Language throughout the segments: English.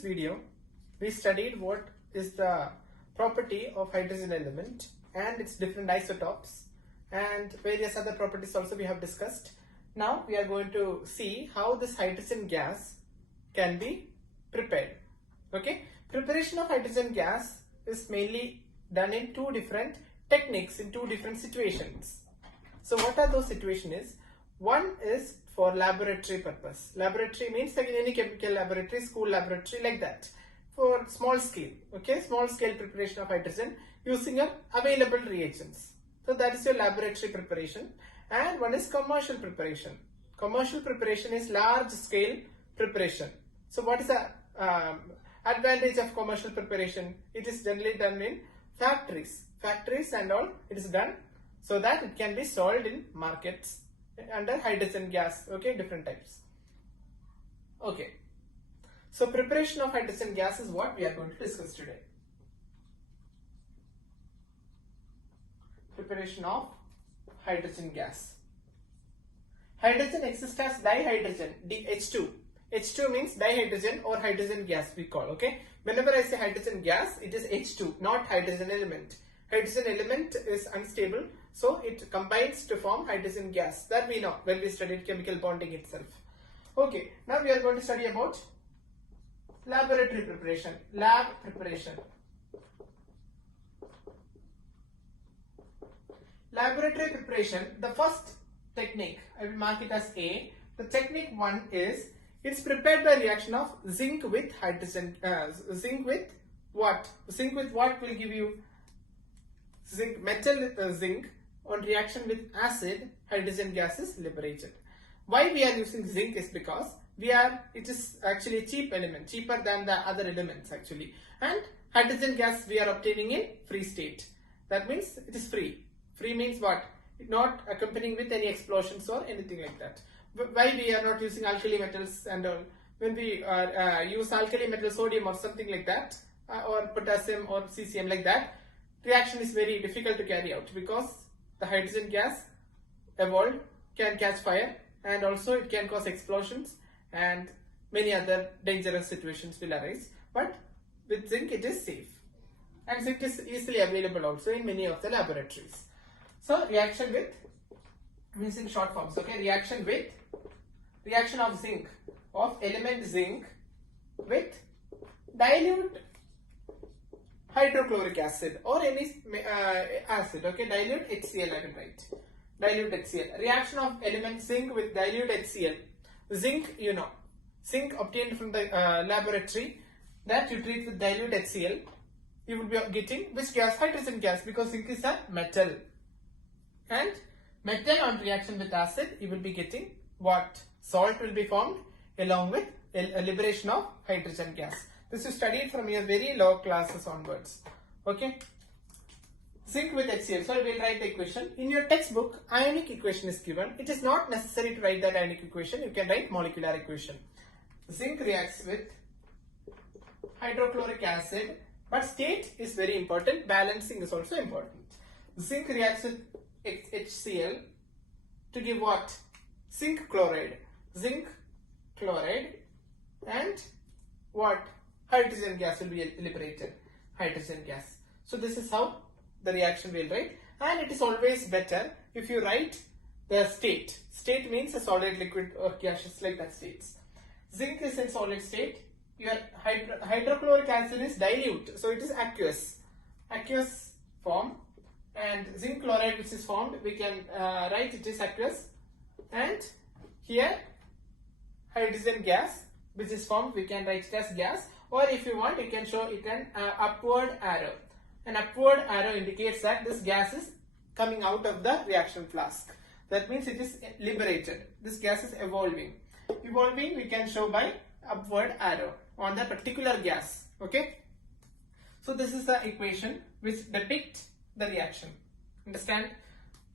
previous video, we studied what is the property of hydrogen element and its different isotopes and various other properties also we have discussed. Now we are going to see how this hydrogen gas can be prepared. Okay, preparation of hydrogen gas is mainly done in two different techniques, in two different situations. So what are those situations? One is for laboratory purpose. Laboratory means like in any chemical laboratory, school laboratory, like that. For small scale, okay, small scale preparation of hydrogen using available reagents. So that is your laboratory preparation. And one is commercial preparation. Commercial preparation is large scale preparation. So what is the advantage of commercial preparation? It is generally done in factories and all. It is done so that it can be sold in markets under hydrogen gas, okay, different types. Okay, so preparation of hydrogen gas is what we are going to discuss today. Preparation of hydrogen gas. Hydrogen exists as dihydrogen, H2. H2 means dihydrogen or hydrogen gas we call, okay. Whenever I say hydrogen gas, it is H2, not hydrogen element. Hydrogen element is unstable, so it combines to form hydrogen gas. That we know when we studied chemical bonding itself. Okay, now we are going to study about laboratory preparation, lab preparation. Laboratory preparation, the first technique, I will mark it as A. The technique 1 is, it's prepared by reaction of zinc with hydrogen, zinc with what? Zinc with what will give you? Zinc, metal with zinc on reaction with acid, hydrogen gas is liberated. Why we are using zinc is because it is actually a cheap element, cheaper than the other elements actually. And hydrogen gas we are obtaining in free state. That means it is free. Free means what? Not accompanying with any explosions or anything like that. Why we are not using alkali metals and all? When we use alkali metal, sodium or something like that, or potassium or cesium like that, reaction is very difficult to carry out because the hydrogen gas evolved can catch fire and also it can cause explosions and many other dangerous situations will arise. But with zinc it is safe and zinc is easily available also in many of the laboratories. So reaction with, using short forms, okay, reaction of zinc, of element zinc with dilute hydrochloric acid or any acid, okay, dilute HCl I will write, dilute HCl. Reaction of element zinc with dilute HCl. Zinc, you know, zinc obtained from the laboratory that you treat with dilute HCl, you will be getting which gas? Hydrogen gas, because zinc is a metal. And metal on reaction with acid, you will be getting what? Salt will be formed along with a liberation of hydrogen gas. This is studied from your very low classes onwards. Okay. Zinc with HCl. So we will write the equation. In your textbook, ionic equation is given. It is not necessary to write that ionic equation. You can write molecular equation. Zinc reacts with hydrochloric acid, but state is very important. Balancing is also important. Zinc reacts with HCl to give what? Zinc chloride. Zinc chloride and what? Hydrogen gas will be liberated. Hydrogen gas. So this is how the reaction will write, and it is always better if you write the state. State means a solid, liquid or gaseous, like that states. Zinc is in solid state. Your hydrochloric acid is dilute, so it is aqueous form. And zinc chloride which is formed, we can write it is aqueous. And here hydrogen gas which is formed, we can write it as gas. Or if you want, you can show it an upward arrow. An upward arrow indicates that this gas is coming out of the reaction flask. That means it is liberated. This gas is evolving. Evolving we can show by upward arrow on the particular gas. Okay. So this is the equation which depicts the reaction. Understand?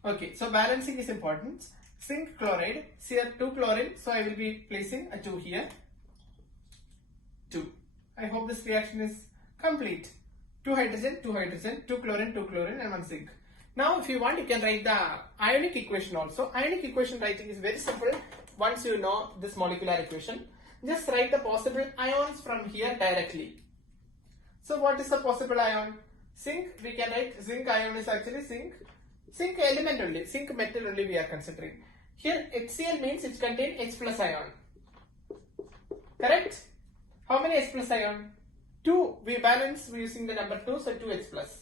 Okay. So balancing is important. Zinc chloride. Here 2 chlorine. So I will be placing a 2 here. 2. I hope this reaction is complete. 2 hydrogen, 2 hydrogen, 2 chlorine, 2 chlorine and 1 zinc. Now if you want, you can write the ionic equation also. Ionic equation writing is very simple once you know this molecular equation. just write the possible ions from here directly. So what is the possible ion? Zinc, we can write zinc ion is actually zinc element only, zinc metal only we are considering. Here HCl means it contains H plus ion. Correct? How many H plus ion? 2. We balance using the number 2, so 2H plus.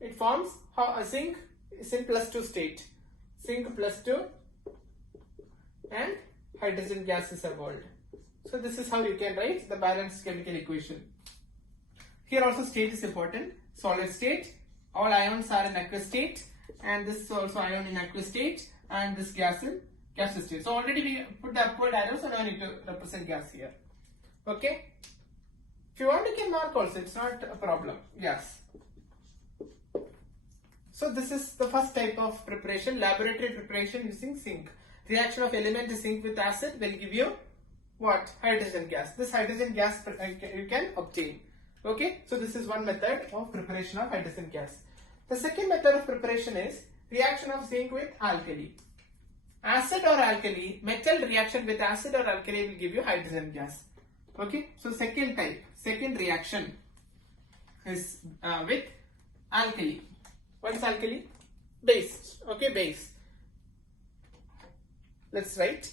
It forms how a zinc is in plus 2 state. Zinc plus 2 and hydrogen gas is evolved. So this is how you can write the balanced chemical equation. Here also state is important. Solid state, all ions are in aqueous state, and this is also ion in aqueous state, and this gas in gaseous state. So already we put the upward arrows, and now I need to represent gas here. Okay. If you want, you can mark also. It's not a problem. Gas. So this is the first type of preparation, laboratory preparation using zinc. Reaction of element zinc with acid will give you what? Hydrogen gas. This hydrogen gas you can obtain. Okay, so this is one method of preparation of hydrogen gas. The second method of preparation is reaction of zinc with alkali. Acid or alkali, metal reaction with acid or alkali will give you hydrogen gas. Okay, so second type, second reaction is with alkali. What is alkali? Base. Okay, base. Let's write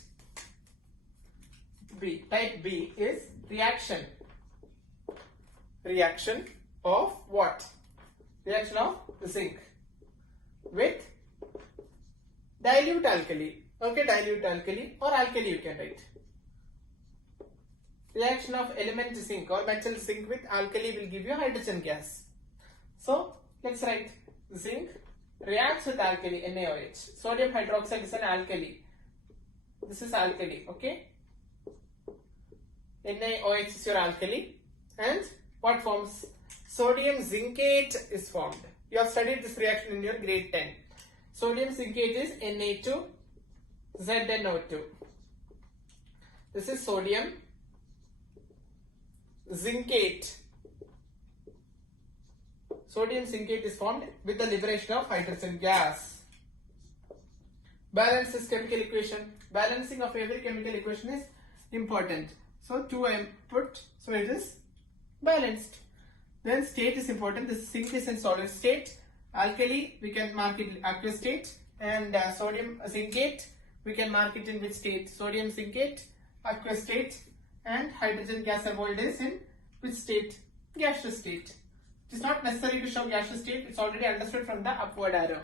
B. Type B is reaction. Reaction of what? Reaction of zinc with dilute alkali. Okay, dilute alkali or alkali you can write. Reaction of element zinc or metal zinc with alkali will give you hydrogen gas. So let's write zinc reacts with alkali, NaOH. Sodium hydroxide is an alkali. This is alkali, okay? NaOH is your alkali, and what forms? Sodium zincate is formed. You have studied this reaction in your grade 10. Sodium zincate is Na2 ZnO2. This is sodium zincate. Sodium zincate is formed with the liberation of hydrogen gas. Balance this chemical equation. Balancing of every chemical equation is important. So 2 I put, so it is balanced. Then state is important. This zinc is in solid state. Alkali we can mark it in aqueous state, and sodium zincate we can mark it in which state? Sodium zincate, aqueous state, and hydrogen gas evolved is in which state? Gaseous state. It is not necessary to show gaseous state. It's already understood from the upward arrow.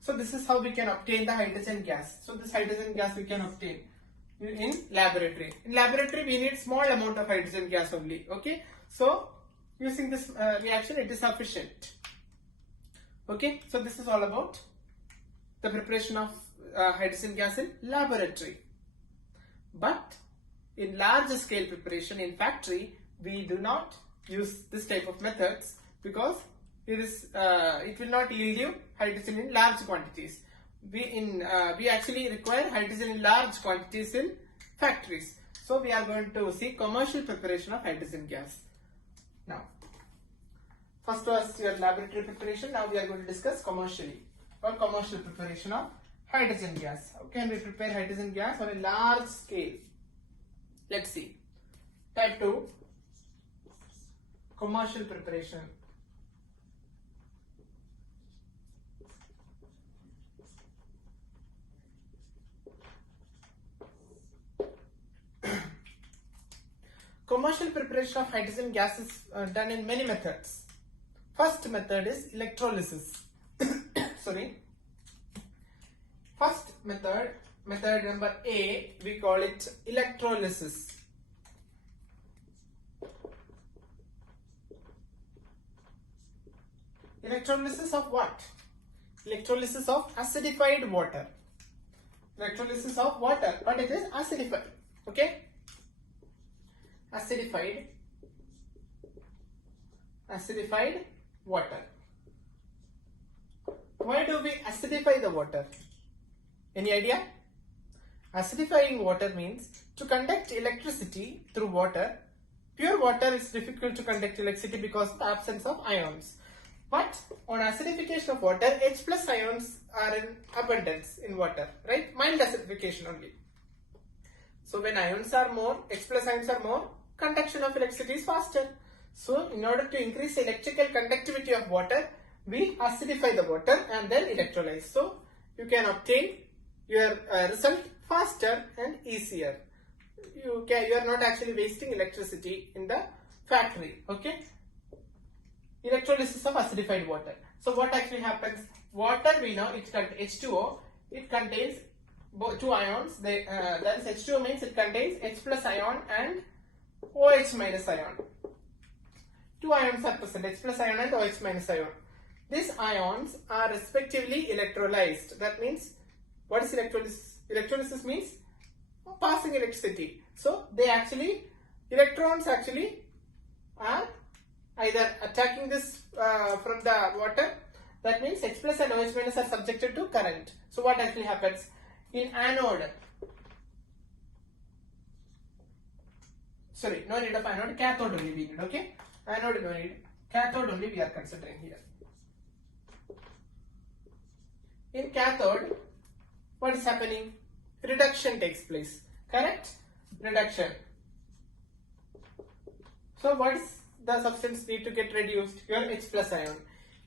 So this is how we can obtain the hydrogen gas. So this hydrogen gas we can obtain in laboratory. In laboratory we need small amount of hydrogen gas only. Okay. So using this reaction it is sufficient. Okay. So this is all about the preparation of hydrogen gas in laboratory. But in large scale preparation in factory we do not use this type of methods because it will not yield you hydrogen in large quantities. We actually require hydrogen in large quantities in factories. So we are going to see commercial preparation of hydrogen gas. Now, first was your laboratory preparation. Now we are going to discuss commercially or commercial preparation of hydrogen gas. How can we prepare hydrogen gas on a large scale? Let's see. Type 2, commercial preparation. Commercial preparation of hydrogen gas is done in many methods. First method is electrolysis. Sorry. First method number A, we call it electrolysis. Electrolysis of what? Electrolysis of acidified water. Electrolysis of water, but it is acidified. Okay? Acidified water. Why do we acidify the water? Any idea? Acidifying water means to conduct electricity through water. Pure water is difficult to conduct electricity because of the absence of ions. But on acidification of water, H plus ions are in abundance in water, right? Mild acidification only. So when ions are more, H plus ions are more, conduction of electricity is faster. So in order to increase electrical conductivity of water, we acidify the water and then electrolyze. So you can obtain your result faster and easier. You are not actually wasting electricity in the factory. Okay. Electrolysis of acidified water. So what actually happens? Water, we know it contains H2O. It contains two ions. That is H2O means it contains H plus ion and OH minus ion. Two ions are present, H plus ion and OH minus ion. These ions are respectively electrolyzed. That means, what is electrolysis? Electrolysis means passing electricity. So electrons actually are either attacking this from the water. That means H plus and OH minus are subjected to current. So what actually happens? In anode, sorry, no need of anode, cathode only we need, okay? Anode no need, cathode only we are considering here. In cathode, what is happening? Reduction takes place, correct? Reduction. So what is the substance need to get reduced? Your H plus ion.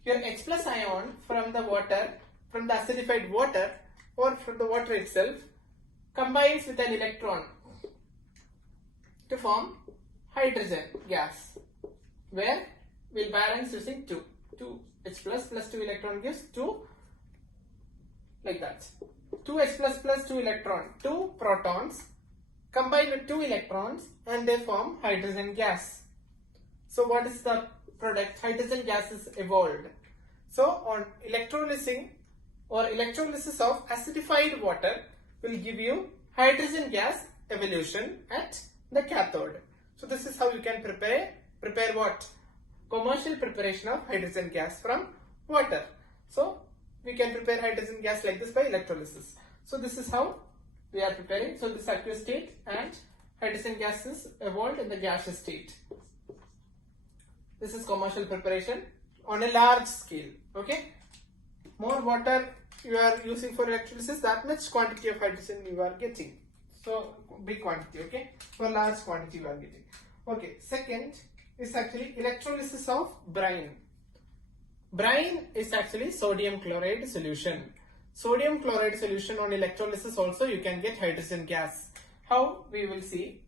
Your H plus ion from the water, from the acidified water or from the water itself, combines with an electron to form hydrogen gas, where we'll balance using 2 H plus 2 electron gives 2, like that. 2 H plus 2 electron, 2 protons combine with 2 electrons and they form hydrogen gas. So what is the product? Hydrogen gas is evolved. So on electrolysis of acidified water will give you hydrogen gas evolution at the cathode. So this is how you can prepare what? Commercial preparation of hydrogen gas from water. So we can prepare hydrogen gas like this by electrolysis. So this is how we are preparing. So this aqueous state and hydrogen gas is evolved in the gaseous state. This is commercial preparation on a large scale. Okay. More water you are using for electrolysis, that much quantity of hydrogen you are getting. So big quantity, okay, for large quantity you are getting. Okay, second is actually electrolysis of brine. Brine is actually sodium chloride solution. Sodium chloride solution on electrolysis also you can get hydrogen gas. How? We will see.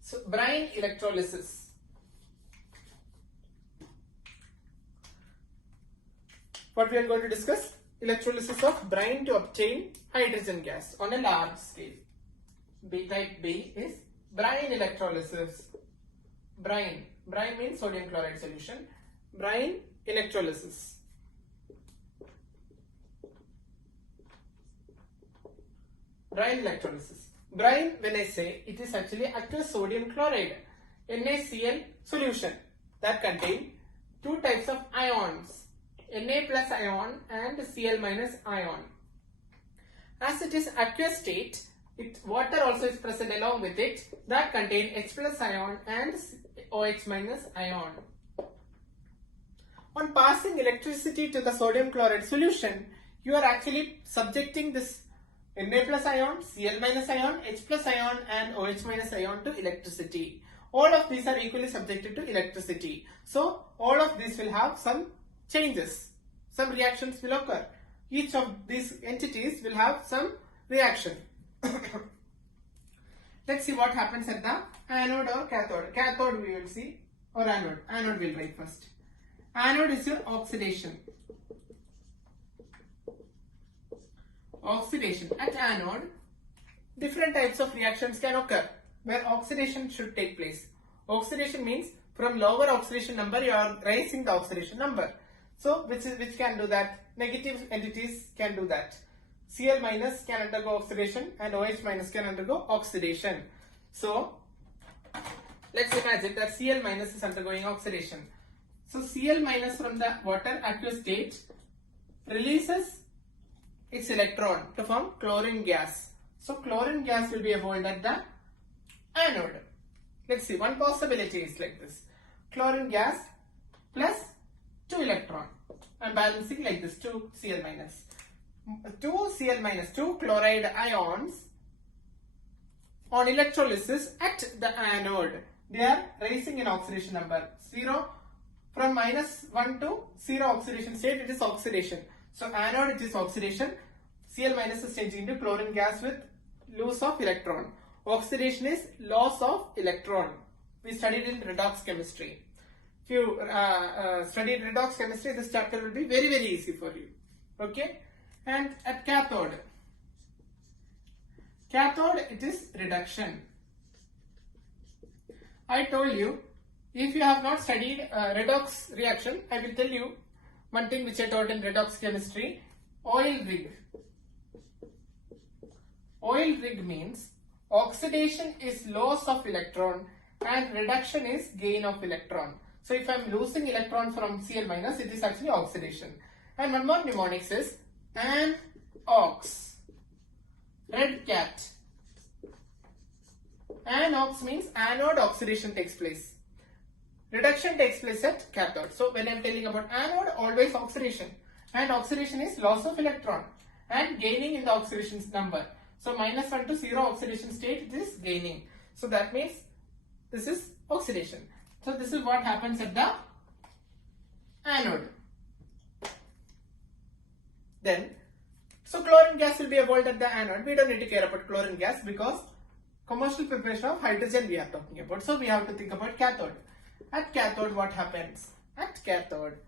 So brine electrolysis. What we are going to discuss? Electrolysis of brine to obtain hydrogen gas on a large scale. B type B is brine electrolysis. Brine means sodium chloride solution. Brine electrolysis. Brine electrolysis. Brine, when I say, it is actually aqueous sodium chloride, NaCl solution that contain two types of ions, Na plus ion and Cl minus ion. As it is aqueous state, water also is present along with it that contain H plus ion and OH minus ion. On passing electricity to the sodium chloride solution, you are actually subjecting this Na plus ion, Cl minus ion, H plus ion and OH minus ion to electricity. All of these are equally subjected to electricity. So all of these will have some changes. Some reactions will occur. Each of these entities will have some reaction. Let's see what happens at the anode or cathode. Cathode we will see, or anode. Anode we'll write first. Anode is your oxidation. Oxidation. At anode, different types of reactions can occur where oxidation should take place. Oxidation means from lower oxidation number you are raising the oxidation number. So which can do that? Negative entities can do that. Cl minus can undergo oxidation and OH minus can undergo oxidation. So let's imagine that Cl minus is undergoing oxidation. So Cl minus from the water aqueous state releases its electron to form chlorine gas. So chlorine gas will be evolved at the anode. Let's see, one possibility is like this. Chlorine gas plus 2 electron. I'm balancing like this, 2 Cl minus. 2 Cl minus, 2 chloride ions on electrolysis at the anode, they are raising in oxidation number 0 from -1 to 0 oxidation state. It is oxidation. So anode, it is oxidation. Cl minus is changing into chlorine gas with loss of electron. Oxidation is loss of electron. We studied in redox chemistry. If you studied redox chemistry, this chapter will be very, very easy for you. Okay. And at cathode, it is reduction. I told you, if you have not studied redox reaction, I will tell you one thing which I taught in redox chemistry. Oil rig. Oil rig means oxidation is loss of electron and reduction is gain of electron. So if I am losing electron from Cl minus, it is actually oxidation. And one more mnemonics is an-ox. Red cat. An-ox means anode oxidation takes place. Reduction takes place at cathode. So when I am telling about anode, always oxidation. And oxidation is loss of electron and gaining in the oxidation number. So -1 to 0 oxidation state, it is gaining. So that means this is oxidation. So this is what happens at the anode. Then, so chlorine gas will be evolved at the anode. We don't need to care about chlorine gas because commercial preparation of hydrogen we are talking about. So we have to think about cathode. At cathode, what happens? At cathode,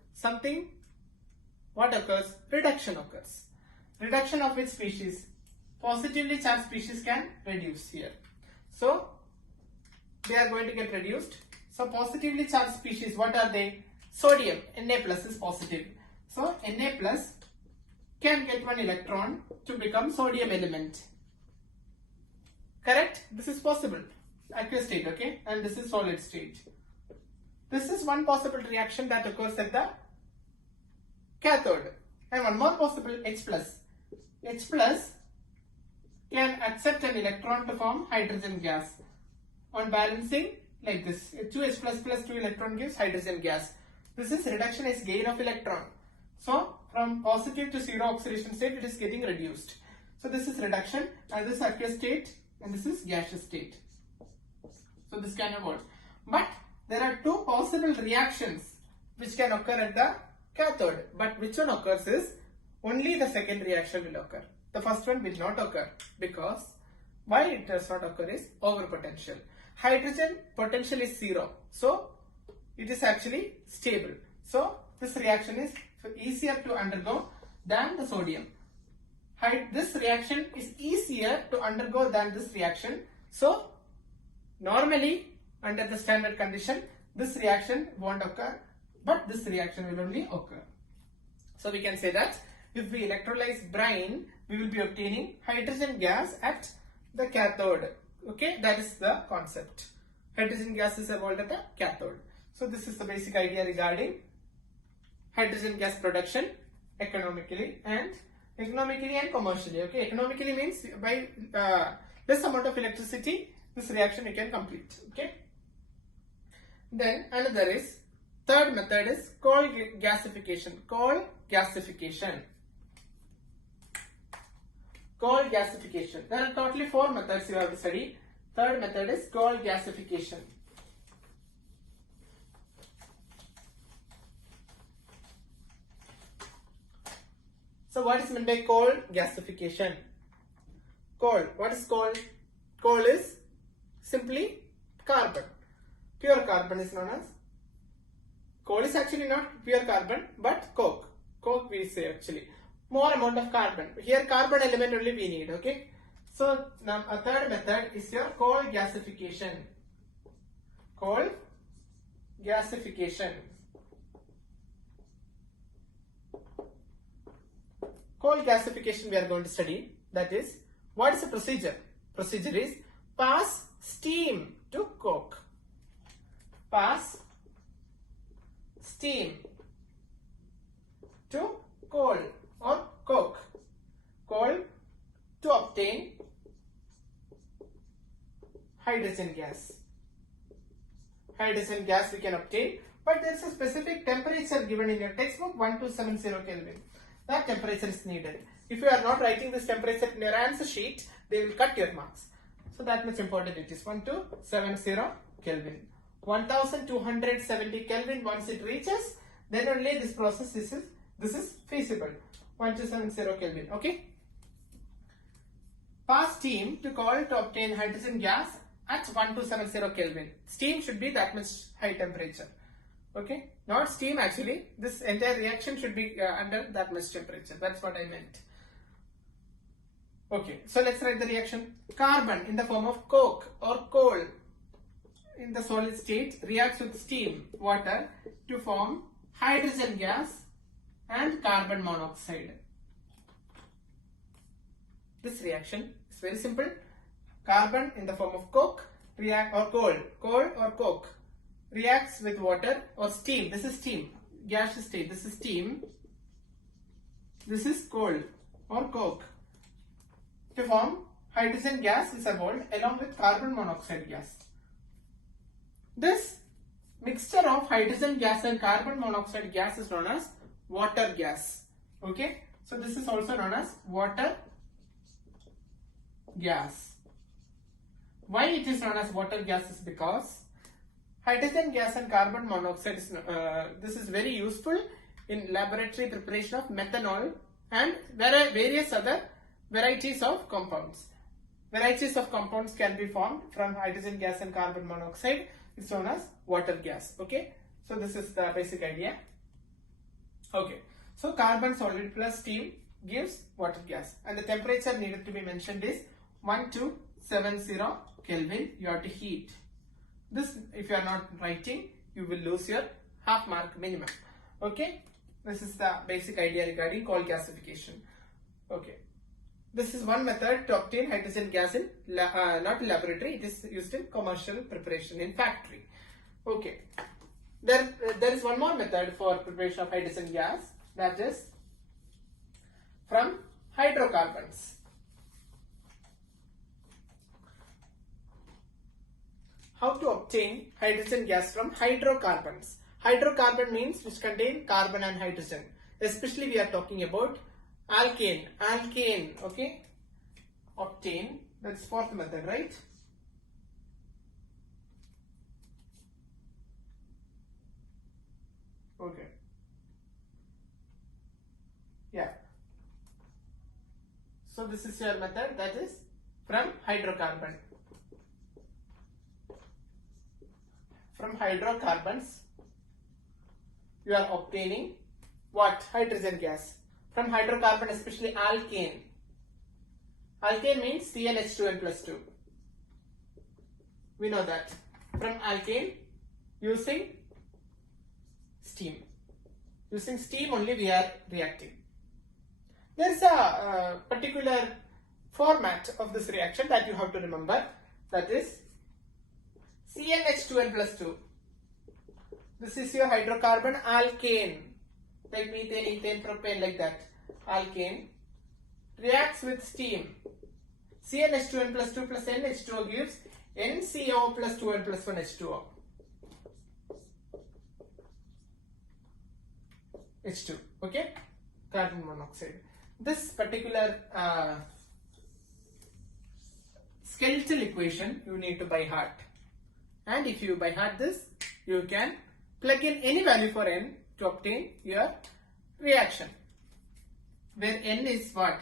what occurs? Reduction occurs. Reduction of which species? Positively charged species can reduce here. So they are going to get reduced. So positively charged species, what are they? Sodium, Na plus is positive. So Na plus can get one electron to become sodium element. Correct? This is possible. Aqueous state, okay? And this is solid state. This is one possible reaction that occurs at the cathode. And one more possible, H plus. H plus can accept an electron to form hydrogen gas. On balancing, like this, 2H plus plus 2 electron gives hydrogen gas. This is reduction is gain of electron. So from positive to 0 oxidation state, it is getting reduced. So this is reduction, and this is aqueous state, and this is gaseous state. So this can avoid. But there are two possible reactions which can occur at the cathode. But which one occurs is only the second reaction will occur. The first one will not occur because why it does not occur is overpotential. Hydrogen potential is 0. So it is actually stable. So this reaction is easier to undergo than the sodium. This reaction is easier to undergo than this reaction. So normally under the standard condition, this reaction won't occur, but this reaction will only occur. So we can say that if we electrolyze brine, we will be obtaining hydrogen gas at the cathode. Okay, that is the concept. Hydrogen gas is evolved at the cathode. So this is the basic idea regarding hydrogen gas production economically and commercially. Okay, economically means by less amount of electricity, this reaction you can complete. Okay. Then another is, third method is coal gasification. Coal gasification. Coal gasification. There are totally 4 methods you have to study. Third method is coal gasification. So what is meant by coal gasification? Coal. What is coal? Coal is simply carbon. Pure carbon is known as. Coal is actually not pure carbon, but coke. Coke we say actually. More amount of carbon. Here carbon element only we need, okay? So now a third method is your coal gasification. Coal gasification. Coal gasification we are going to study. That is, what is the procedure? Procedure is pass steam to coke. Pass steam to coal or coke. Coal to obtain hydrogen gas. Hydrogen gas we can obtain, but there is a specific temperature given in your textbook, 1270 Kelvin. That temperature is needed. If you are not writing this temperature in your answer sheet, they will cut your marks. So that much important it is. 1270 Kelvin. 1270 Kelvin, once it reaches, then only this process this is feasible. 1270 Kelvin. Okay. Pass steam to coal to obtain hydrogen gas at 1270 Kelvin. Steam should be that much high temperature. Okay, not steam actually. This entire reaction should be under that much temperature. That's what I meant. Okay, so let's write the reaction. Carbon in the form of coke or coal in the solid state reacts with steam, water to form hydrogen gas and carbon monoxide. This reaction is very simple. Carbon in the form of coke coal or coke reacts with water or steam. This is steam, gaseous state. This is steam. This is coal or coke to form hydrogen gas is evolved along with carbon monoxide gas. This mixture of hydrogen gas and carbon monoxide gas is known as water gas. Okay, so this is also known as water gas. Why it is known as water gas is because hydrogen gas and carbon monoxide is, this is very useful in laboratory preparation of methanol and various other varieties of compounds. Varieties of compounds can be formed from hydrogen gas and carbon monoxide. It's known as water gas. Okay, so this is the basic idea. Okay, so carbon solid plus steam gives water gas, and the temperature needed to be mentioned is 1270 Kelvin. You have to heat this. If you are not writing, you will lose your half mark minimum. Okay, this is the basic idea regarding coal gasification. Okay, this is one method to obtain hydrogen gas in not in laboratory. It is used in commercial preparation in factory. Okay, there is one more method for preparation of hydrogen gas, that is from hydrocarbons. How to obtain hydrogen gas from hydrocarbons? Hydrocarbon means which contain carbon and hydrogen. Especially we are talking about alkane. Okay, obtain. That's fourth method, right? Okay. Yeah. So this is your method, that is from hydrocarbon. From hydrocarbons, you are obtaining what? Hydrogen gas. From hydrocarbon, especially alkane. Alkane means CnH2n plus 2. We know that. From alkane, using steam. Using steam only we are reacting. There is a particular format of this reaction that you have to remember. That is CnH2n plus 2. This is your hydrocarbon alkane, like methane, ethane, propane, like that. Alkane reacts with steam. CnH2n plus 2 plus NH2O gives NCO plus 2n plus 1 H2O. H2. Okay? Carbon monoxide. This particular skeletal equation you need to by heart. And if you by heart this, you can plug in any value for N to obtain your reaction. Where N is what?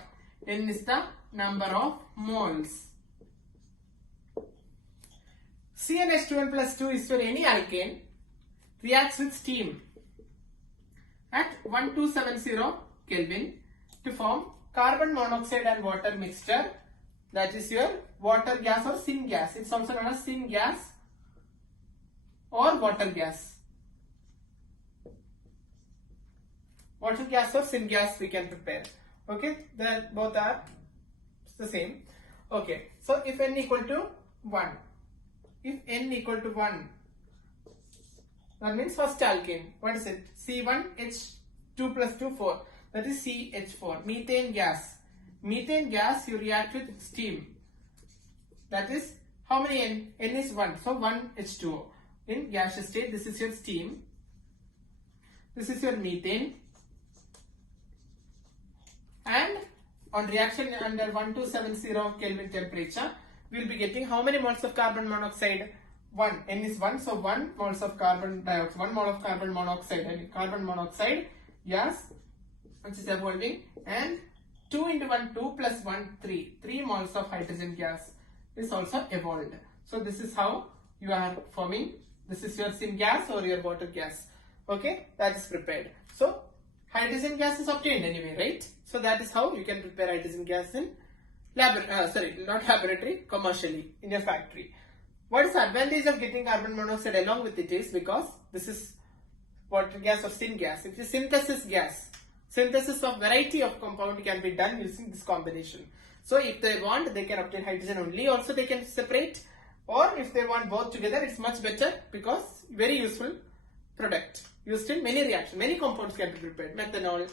N is the number of moles. CnH2n plus 2 is for any alkane, reacts with steam at 1270 Kelvin to form carbon monoxide and water mixture, that is your water gas or syngas. It's also known as syngas or water gas. Water gas or syngas we can prepare. Okay, then both are the same. Okay, so if N equal to 1, if N equal to 1, that means first alkane. What is it? C1H2 plus 2, 4. That is CH4. Methane gas. Methane gas you react with steam. That is how many N? N is 1. So 1 H2O. In gaseous state, this is your steam. This is your methane. And on reaction under 1270 Kelvin temperature, we will be getting how many moles of carbon monoxide? 1. N is 1, so 1 moles of carbon dioxide, 1 mole of carbon monoxide, and carbon monoxide gas which is evolving, and 2 into 1, 2 plus 1, 3. 3 moles of hydrogen gas is also evolved. So this is how you are forming. This is your syngas or your water gas. Okay, that is prepared. So hydrogen gas is obtained anyway, right? So that is how you can prepare hydrogen gas in commercially in your factory. What is the advantage of getting carbon monoxide along with it is because this is water gas or syngas. It is synthesis gas. Synthesis of variety of compound can be done using this combination. So if they want, they can obtain hydrogen only. Also they can separate, or if they want both together, it's much better because very useful product used in many reactions. Many compounds can be prepared. Methanol,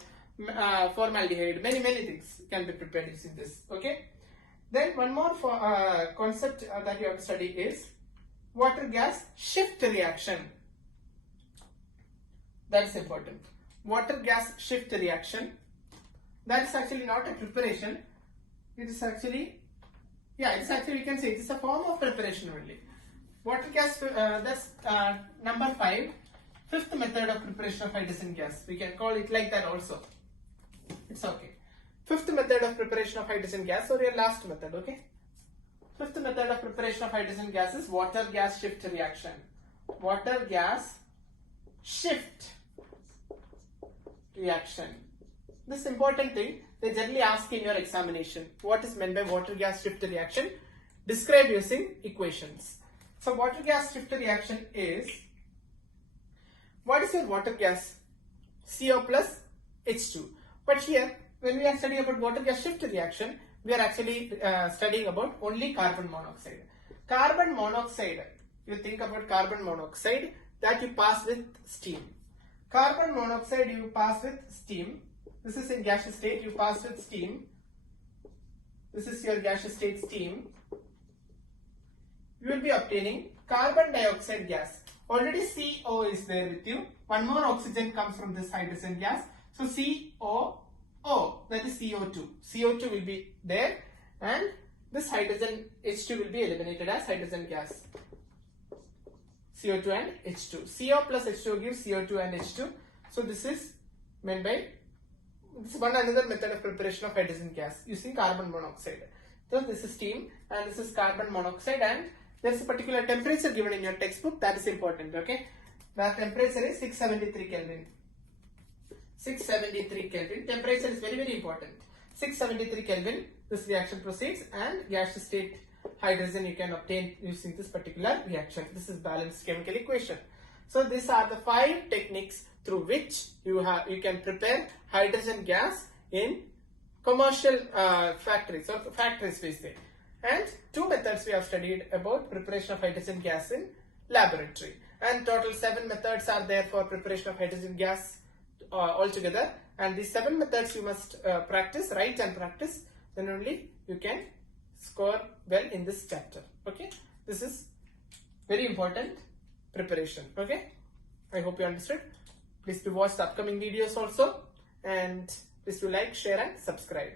formaldehyde, many things can be prepared using this. Okay. Then one more concept that you have to study is water gas shift reaction. That is important. Water gas shift reaction. That is actually not a preparation. It is actually, we can say it is a form of preparation only. Water gas, that's number 5. Fifth method of preparation of hydrogen gas. We can call it like that also. It's okay. Fifth method of preparation of hydrogen gas, or your last method, okay? Fifth method of preparation of hydrogen gas is water gas shift reaction. Water gas shift reaction. This important thing, they generally ask in your examination. What is meant by water gas shift reaction? Describe using equations. So water gas shift reaction is, what is your water gas? CO plus H2. But here, when we are studying about water gas shift reaction, we are actually studying about only carbon monoxide. Carbon monoxide, you think about carbon monoxide that you pass with steam. Carbon monoxide you pass with steam. This is in gaseous state, you pass with steam. This is your gaseous state steam. You will be obtaining carbon dioxide gas. Already CO is there with you. One more oxygen comes from this hydrogen gas. So COO, that is CO2. CO2 will be there, and this hydrogen H2 will be eliminated as hydrogen gas. CO2 and H2. CO plus H2 gives CO2 and H2. So this is meant by, this is one another method of preparation of hydrogen gas using carbon monoxide. So this is steam and this is carbon monoxide, and there is a particular temperature given in your textbook that is important. Okay, the temperature is 673 Kelvin. 673 Kelvin. Temperature is very important. 673 Kelvin. This reaction proceeds, and gaseous state hydrogen you can obtain using this particular reaction. This is balanced chemical equation. So these are the 5 techniques through which you can prepare hydrogen gas in commercial factories, or factories we say. And 2 methods we have studied about preparation of hydrogen gas in laboratory. And total 7 methods are there for preparation of hydrogen gas altogether. And these 7 methods you must practice, write and practice. Then only you can score well in this chapter. Okay, this is very important preparation. Okay, I hope you understood. Please do watch the upcoming videos also, and please do like, share and subscribe.